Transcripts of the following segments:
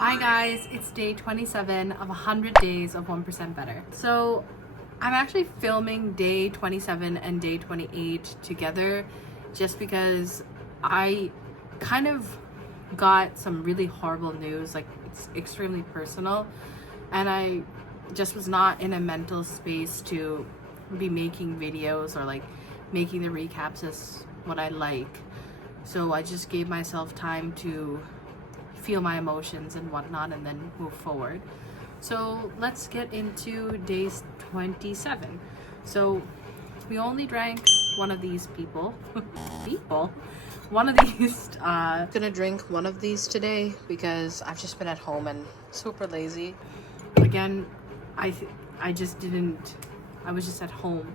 Hi guys, it's day 27 of 100 days of 1% better. So I'm actually filming day 27 and day 28 together just because I kind of got some really horrible news, like it's extremely personal, and I just was not in a mental space to be making videos or like making the recaps as what I like. So I just gave myself time to feel my emotions and whatnot and then move forward. So let's get into day 27. So we only drank one of these one of these gonna drink one of these today because I've just been at home and super lazy again. I was just at home.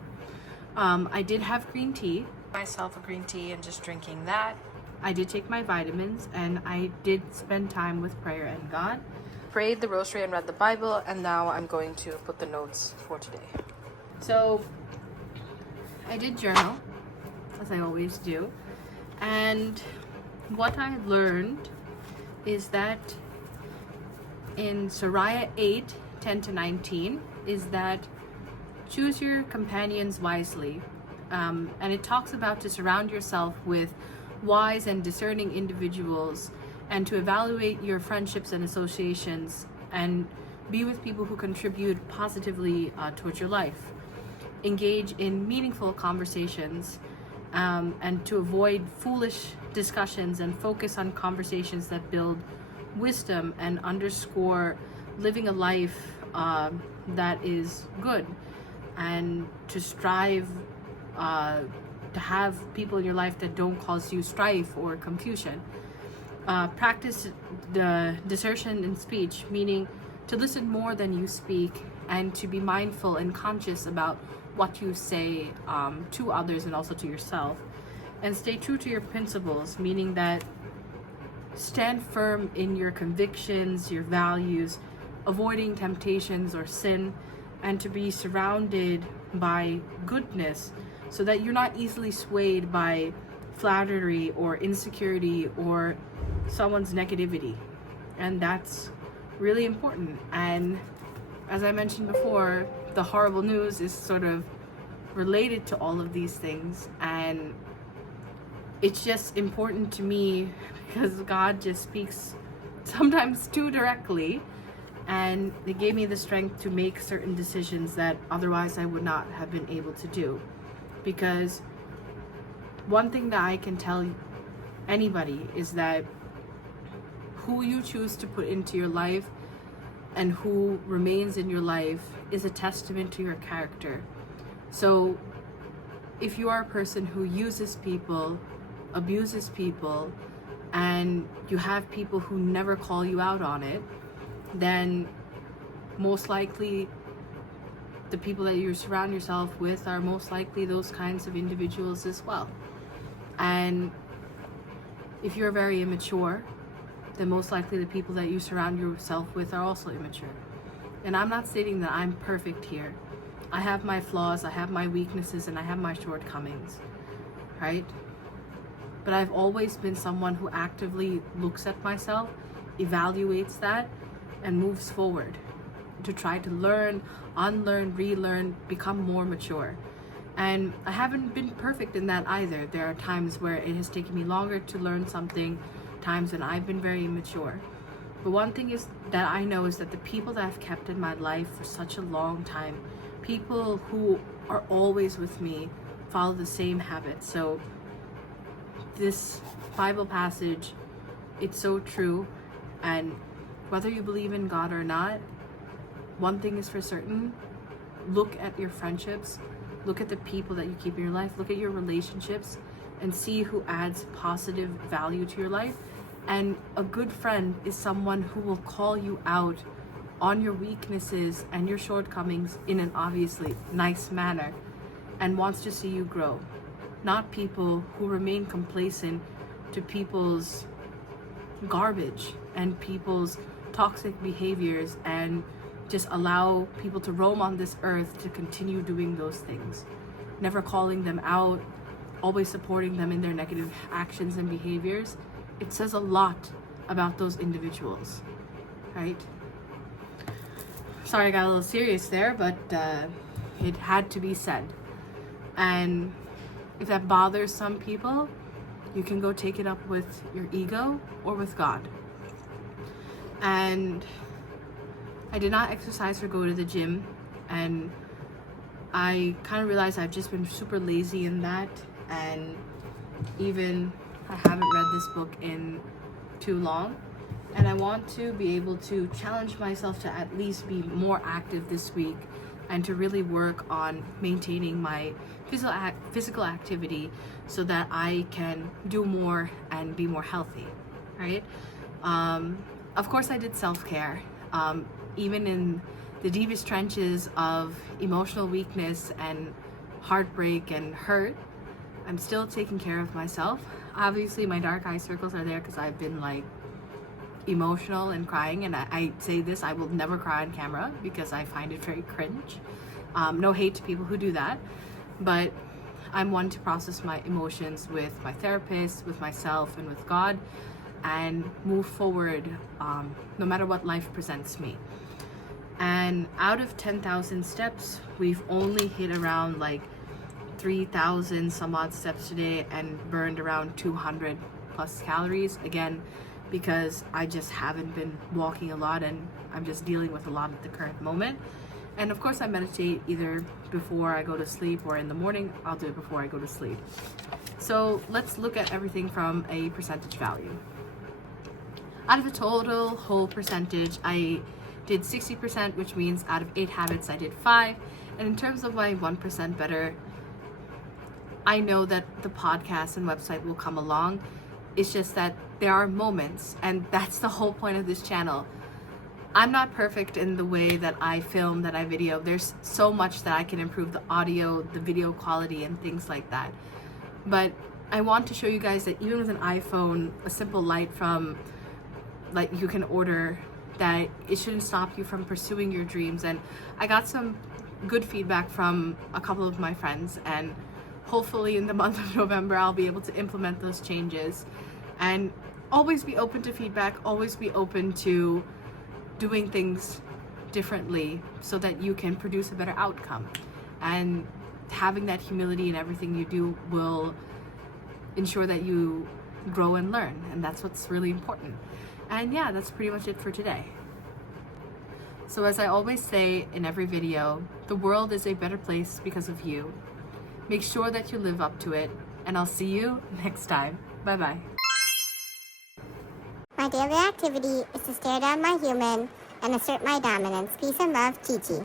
I did have green tea, myself a green tea, and just drinking that. I did take my vitamins and I did spend time with prayer and God. Prayed the rosary and read the Bible, and now I'm going to put the notes for today. So I did journal, as I always do, and what I learned is that in Sirach 8:10-19 is that choose your companions wisely, and it talks about to surround yourself with wise and discerning individuals, and to evaluate your friendships and associations and be with people who contribute positively towards your life. Engage in meaningful conversations, and to avoid foolish discussions and focus on conversations that build wisdom and underscore living a life that is good, and to strive to have people in your life that don't cause you strife or confusion. Practice the discernment in speech, meaning to listen more than you speak and to be mindful and conscious about what you say to others and also to yourself. And stay true to your principles, meaning that stand firm in your convictions, your values, avoiding temptations or sin, and to be surrounded by goodness so that you're not easily swayed by flattery or insecurity or someone's negativity. And that's really important. And as I mentioned before, the horrible news is sort of related to all of these things, and it's just important to me because God just speaks sometimes too directly, and it gave me the strength to make certain decisions that otherwise I would not have been able to do. Because one thing that I can tell anybody is that who you choose to put into your life and who remains in your life is a testament to your character. So if you are a person who uses people, abuses people, and you have people who never call you out on it, then most likely the people that you surround yourself with are most likely those kinds of individuals as well. And if you're very immature, then most likely the people that you surround yourself with are also immature. And I'm not stating that I'm perfect here. I have my flaws, I have my weaknesses, and I have my shortcomings, right? But I've always been someone who actively looks at myself, evaluates that, and moves forward to try to learn, unlearn, relearn, become more mature. And I haven't been perfect in that either. There are times where it has taken me longer to learn something, times when I've been very immature. But one thing is that I know is that the people that I've kept in my life for such a long time, people who are always with me, follow the same habits. So this Bible passage, it's so true. And whether you believe in God or not, one thing is for certain: look at your friendships, look at the people that you keep in your life, look at your relationships, and see who adds positive value to your life. And a good friend is someone who will call you out on your weaknesses and your shortcomings in an obviously nice manner and wants to see you grow. Not people who remain complacent to people's garbage and people's toxic behaviors and just allow people to roam on this earth to continue doing those things, never calling them out, always supporting them in their negative actions and behaviors. It says a lot about those individuals. right? Sorry I got a little serious there, but it had to be said. And if that bothers some people, you can go take it up with your ego or with God. And I did not exercise or go to the gym, and I kind of realized I've just been super lazy in that, and even I haven't read this book in too long, and I want to be able to challenge myself to at least be more active this week and to really work on maintaining my physical activity so that I can do more and be more healthy, right? Of course I did self-care. Even in the deepest trenches of emotional weakness and heartbreak and hurt, I'm still taking care of myself. Obviously my dark eye circles are there because I've been like emotional and crying, and I say this, I will never cry on camera because I find it very cringe. No hate to people who do that, but I'm one to process my emotions with my therapist, with myself, and with God, and move forward no matter what life presents me. And out of 10,000 steps, we've only hit around like 3,000 some odd steps today and burned around 200 plus calories, again because I just haven't been walking a lot and I'm just dealing with a lot at the current moment. And of course I meditate either before I go to sleep or in the morning. I'll do it before I go to sleep. So let's look at everything from a percentage value. Out of a total whole percentage, I did 60%, which means out of 8 habits I did 5. And in terms of my 1% better, I know that the podcast and website will come along. It's just that there are moments, and that's the whole point of this channel. I'm not perfect in the way that I film, that I video. There's so much that I can improve, the audio, the video quality, and things like that. But I want to show you guys that even with an iPhone, a simple light from like you can order, that it shouldn't stop you from pursuing your dreams. And I got some good feedback from a couple of my friends, and hopefully in the month of November I'll be able to implement those changes. And always be open to feedback, always be open to doing things differently so that you can produce a better outcome. And having that humility in everything you do will ensure that you grow and learn, and that's what's really important. And yeah, that's pretty much it for today. So as I always say in every video, the world is a better place because of you. Make sure that you live up to it, and I'll see you next time. Bye bye. My daily activity is to stare down my human and assert my dominance. Peace and love, Chi Chi.